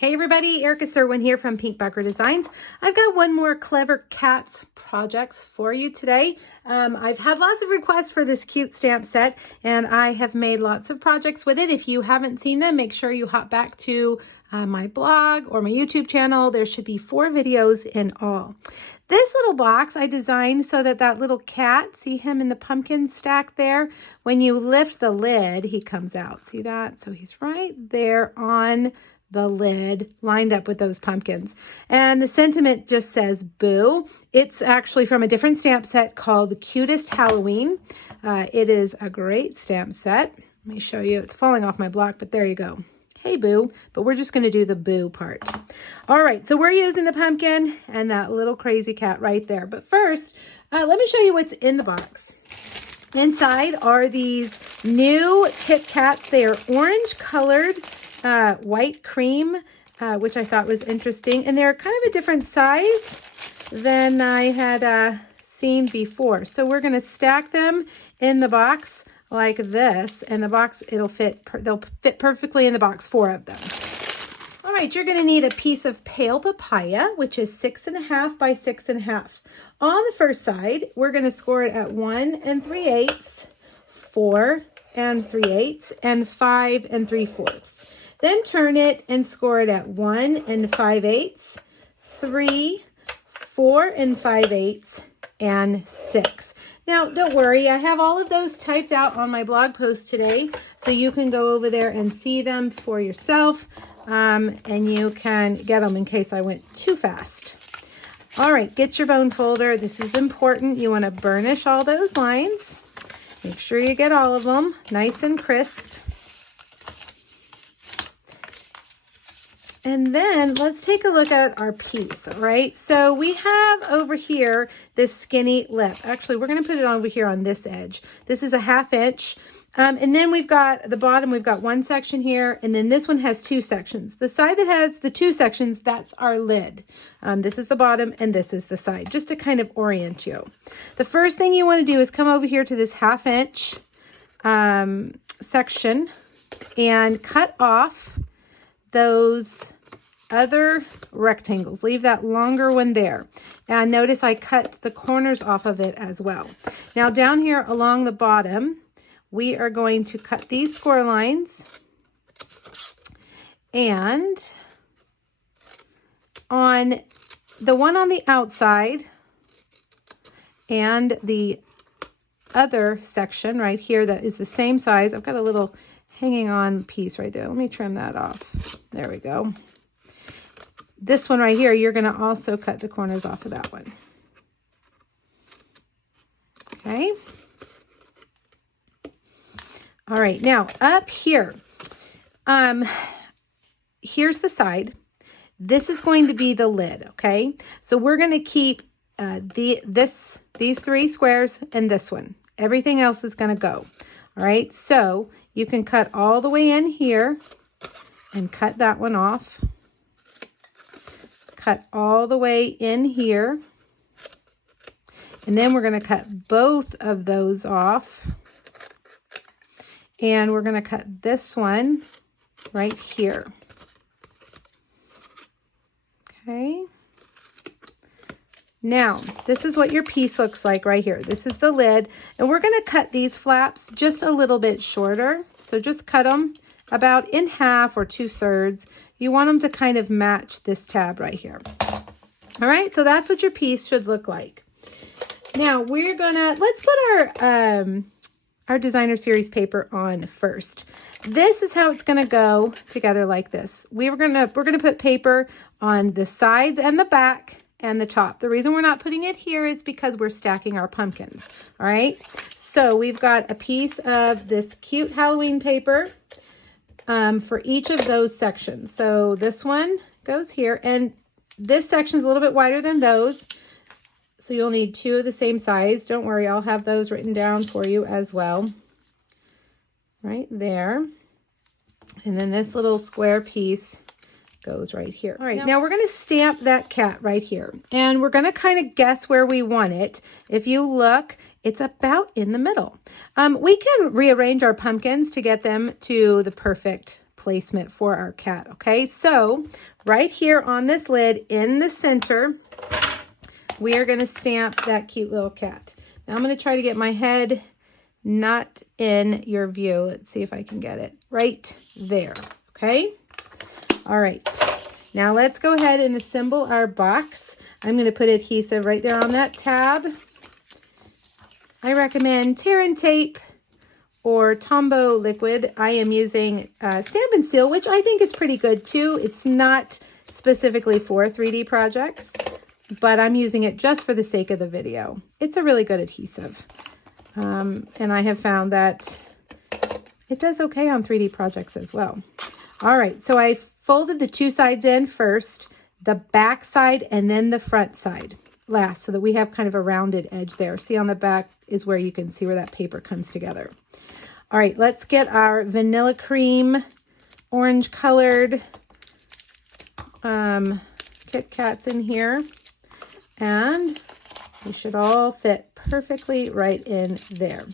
Hey everybody, Erica Serwin here from Pink Bucker Designs. I've got one more Clever Cats projects for you today. I've had lots of requests for this cute stamp set and I have made lots of projects with it. If you haven't seen them, make sure you hop back to my blog or my YouTube channel. There should be 4 videos in all. This little box I designed so that that little cat, see him in the pumpkin stack there? When you lift the lid, he comes out. See that? So he's right there on the lid lined up with those pumpkins. And the sentiment just says boo. It's actually from a different stamp set called The Cutest Halloween. It is a great stamp set. Let me show you. It's falling off my block, but there you go. Hey boo, but we're just going to do the boo part. All right, so we're using the pumpkin and that little crazy cat right there. But first, let me show you what's in the box. Inside are these new Kit Kats. They are orange colored white cream, which I thought was interesting. And they're kind of a different size than I had seen before. So we're going to stack them in the box like this. And the box, they'll fit perfectly in the box, 4 of them. All right, you're going to need a piece of pale papaya, which is 6.5 by 6.5. On the first side, we're going to score it at 1 3/8, 4 3/8, and 5 3/4. Then turn it and score it at 1 5/8, 3, 4 5/8, and 6. Now, don't worry, I have all of those typed out on my blog post today, so you can go over there and see them for yourself, and you can get them in case I went too fast. All right, get your bone folder. This is important. You want to burnish all those lines. Make sure you get all of them nice and crisp. And then let's take a look at our piece, all right? So we have over here this skinny lip. Actually, we're going to put it over here on this edge. This is a 1/2 inch. And then we've got the bottom, we've got 1 section here, and then this one has 2 sections. The side that has the 2 sections, that's our lid. This is the bottom and this is the side, just to kind of orient you. The first thing you want to do is come over here to this 1/2 inch section and cut off those other rectangles. Leave that longer one there. And notice I cut the corners off of it as well. Now down here along the bottom, we are going to cut these score lines. And on the one on the outside and the other section right here that is the same size, I've got a little hanging on piece right there. Let me trim that off. There we go. This one right here, you're going to also cut the corners off of that one. Okay. All right, now up here, here's the side. This is going to be the lid, okay? So we're going to keep these 3 squares and this one. Everything else is going to go. All right, so you can cut all the way in here and cut that one off. Cut all the way in here. And then we're going to cut both of those off. And we're going to cut this one right here. Okay. Now, this is what your piece looks like right here. This is the lid. And we're going to cut these flaps just a little bit shorter. So just cut them about in half or 2/3. You want them to kind of match this tab right here. All right, so that's what your piece should look like. Now, we're going to, let's put our designer series paper on first. This is how it's going to go together like this. We're going to put paper on the sides and the back and the top. The reason we're not putting it here is because we're stacking our pumpkins. All right, so we've got a piece of this cute Halloween paper for each of those sections. So this one goes here, and this section is a little bit wider than those. So you'll need 2 of the same size. Don't worry, I'll have those written down for you as well. Right there. And then this little square piece goes right here. All right, now we're going to stamp that cat right here. And we're going to kind of guess where we want it. If you look, it's about in the middle. We can rearrange our pumpkins to get them to the perfect placement for our cat. Okay, so right here on this lid in the center, we are going to stamp that cute little cat. Now I'm going to try to get my head not in your view. Let's see if I can get it right there. Okay. All right. Now let's go ahead and assemble our box. I'm going to put adhesive right there on that tab. I recommend tear and tape or Tombow liquid. I am using Stamp and Seal, which I think is pretty good too. It's not specifically for 3D projects, but I'm using it just for the sake of the video. It's a really good adhesive. And I have found that it does okay on 3D projects as well. All right, so I folded the two sides in first, the back side and then the front side last, so that we have kind of a rounded edge there. See, on the back is where you can see where that paper comes together. All right, let's get our vanilla cream, orange colored Kit Kats in here. And they should all fit perfectly right in there.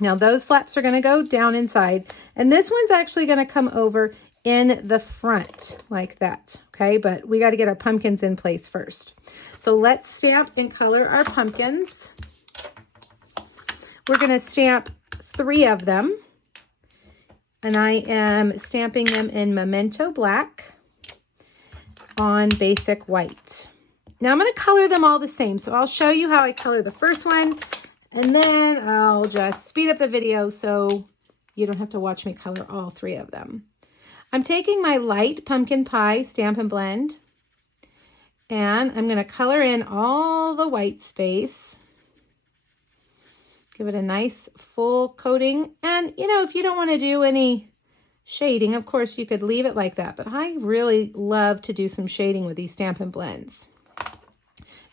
Now those flaps are going to go down inside, and this one's actually going to come over in the front like that. Okay, but we got to get our pumpkins in place first. So let's stamp and color our pumpkins. We're going to stamp 3 of them, and I am stamping them in Memento Black on basic white. Now I'm going to color them all the same. So I'll show you how I color the first one, and then I'll just speed up the video so you don't have to watch me color all 3 of them. I'm taking my light pumpkin pie Stamp and Blend, and I'm going to color in all the white space. Give it a nice full coating. And, you know, if you don't want to do any shading, of course, you could leave it like that. But I really love to do some shading with these Stamp and Blends.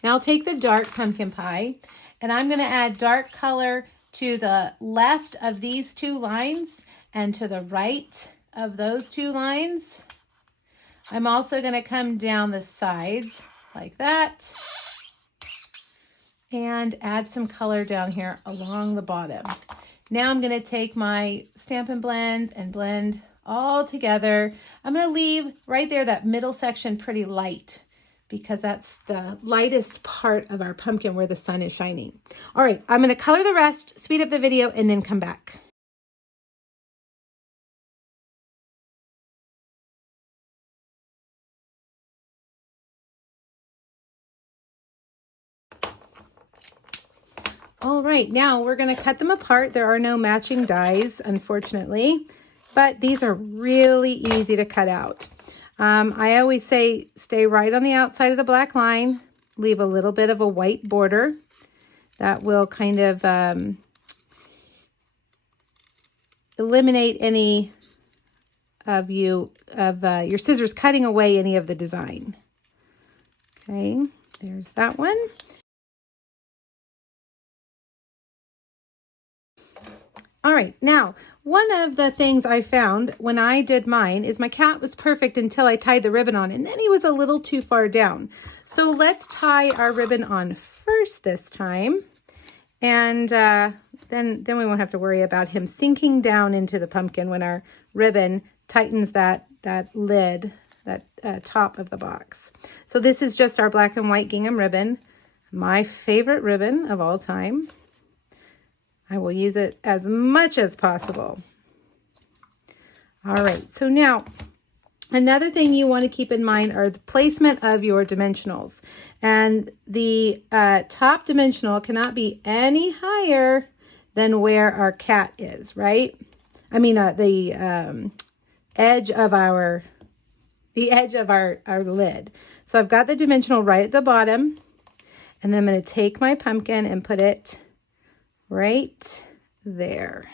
Now I'll take the dark pumpkin pie, and I'm going to add dark color to the left of these 2 lines and to the right of those 2 lines. I'm also going to come down the sides like that and add some color down here along the bottom. Now I'm going to take my Stamp and blend all together. I'm going to leave right there that middle section pretty light, because that's the lightest part of our pumpkin where the sun is shining. All right, I'm going to color the rest, speed up the video, and then come back. All right, now we're going to cut them apart. There are no matching dies, unfortunately, but these are really easy to cut out. I always say stay right on the outside of the black line, leave a little bit of a white border. That will kind of eliminate any of your scissors cutting away any of the design. Okay, there's that one. All right, now, one of the things I found when I did mine is my cat was perfect until I tied the ribbon on, and then he was a little too far down. So let's tie our ribbon on first this time, and then we won't have to worry about him sinking down into the pumpkin when our ribbon tightens that lid, that top of the box. So this is just our black and white gingham ribbon, my favorite ribbon of all time. I will use it as much as possible. All right, so now another thing you want to keep in mind are the placement of your dimensionals. And the top dimensional cannot be any higher than where our cat is, right? I mean, the edge of our lid. So I've got the dimensional right at the bottom, and then I'm going to take my pumpkin and put it right there.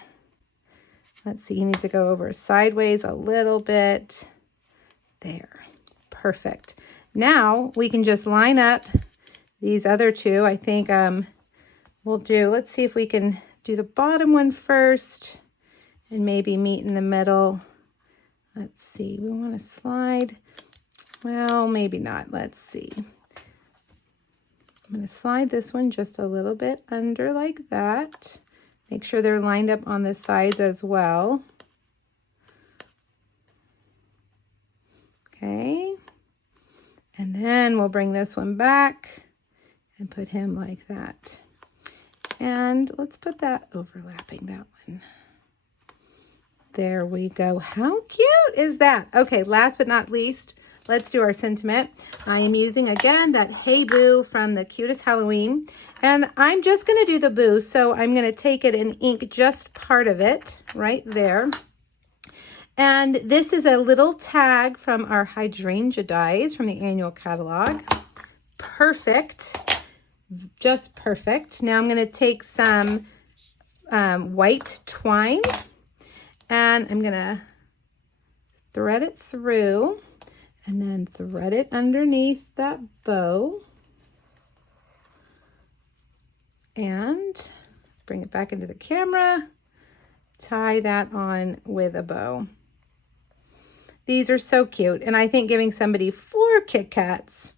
Let's see, he needs to go over sideways a little bit. There, perfect. Now we can just line up these other 2. I think let's see if we can do the bottom one first and maybe meet in the middle. Let's see, we want to slide. Well, maybe not. Let's see. I'm going to slide this one just a little bit under like that. Make sure they're lined up on the sides as well. Okay. And then we'll bring this one back and put him like that. And let's put that overlapping that one. There we go. How cute is that? Okay, last but not least, let's do our sentiment. I am using, again, that Hey Boo from the Cutest Halloween. And I'm just going to do the boo. So I'm going to take it and ink just part of it right there. And this is a little tag from our hydrangea dies from the annual catalog. Perfect. Just perfect. Now I'm going to take some white twine. And I'm going to thread it through and then thread it underneath that bow. And bring it back into the camera. Tie that on with a bow. These are so cute. And I think giving somebody 4 Kit Kats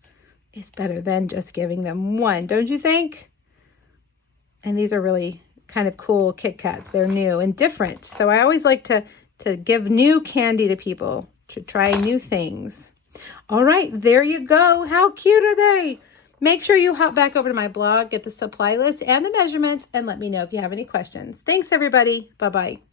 is better than just giving them 1. Don't you think? And these are really kind of cool Kit Kats. They're new and different. So I always like to give new candy to people, to try new things. All right, there you go. How cute are they? Make sure you hop back over to my blog, get the supply list and the measurements, and let me know if you have any questions. Thanks, everybody. Bye-bye.